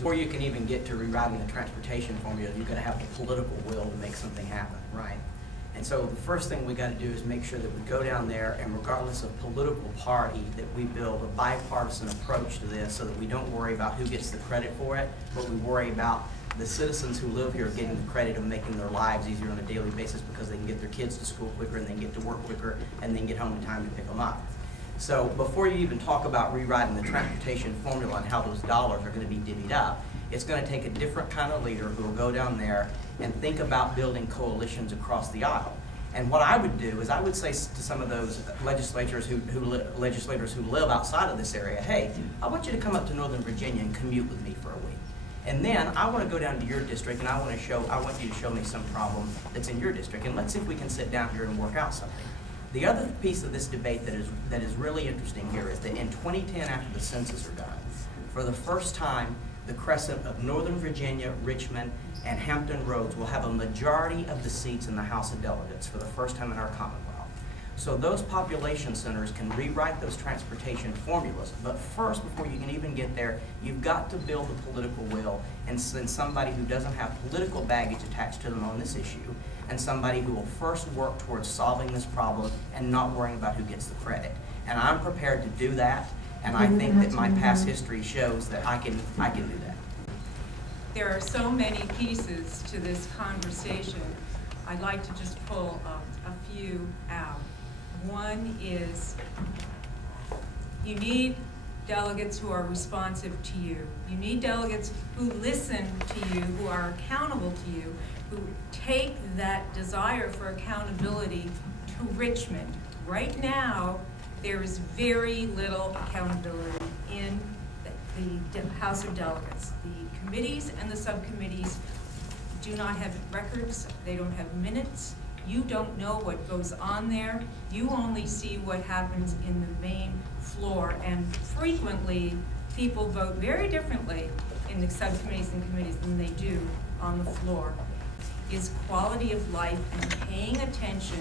before you can even get to rewriting the transportation formula, you've got to have the political will to make something happen, right? And so the first thing we got to do is make sure that we go down there, and regardless of political party, that we build a bipartisan approach to this so that we don't worry about who gets the credit for it, but we worry about the citizens who live here getting the credit of making their lives easier on a daily basis because they can get their kids to school quicker, and they can get to work quicker, and then get home in time to pick them up. So before you even talk about rewriting the transportation formula and how those dollars are going to be divvied up, it's going to take a different kind of leader who will go down there and think about building coalitions across the aisle. And what I would do is I would say to some of those legislators who live outside of this area, hey, I want you to come up to Northern Virginia and commute with me for a week. And then I want to go down to your district, and I want you to show me some problem that's in your district, and let's see if we can sit down here and work out something. The other piece of this debate that is really interesting here is that in 2010, after the census are done, for the first time, the crescent of Northern Virginia, Richmond, and Hampton Roads will have a majority of the seats in the House of Delegates for the first time in our Commonwealth. So those population centers can rewrite those transportation formulas, but first, before you can even get there, you've got to build the political will and send somebody who doesn't have political baggage attached to them on this issue, and somebody who will first work towards solving this problem and not worrying about who gets the credit. And I'm prepared to do that, and I think that my past history shows that I can do that. There are so many pieces to this conversation. I'd like to just pull a few out. One is you need delegates who are responsive to you. You need delegates who listen to you, who are accountable to you, who take that desire for accountability to Richmond. Right now, there is very little accountability in the House of Delegates. The committees and the subcommittees do not have records. They don't have minutes. You don't know what goes on there. You only see what happens in the main floor, and frequently people vote very differently in the subcommittees and committees than they do on the floor. Is quality of life and paying attention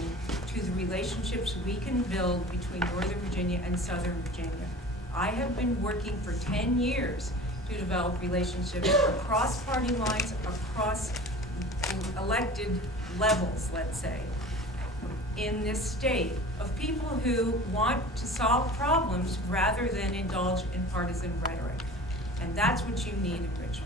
to the relationships we can build between Northern Virginia and Southern Virginia. I have been working for 10 years to develop relationships across party lines, across elected levels, let's say, in this state, of people who want to solve problems rather than indulge in partisan rhetoric. And that's what you need in Richmond.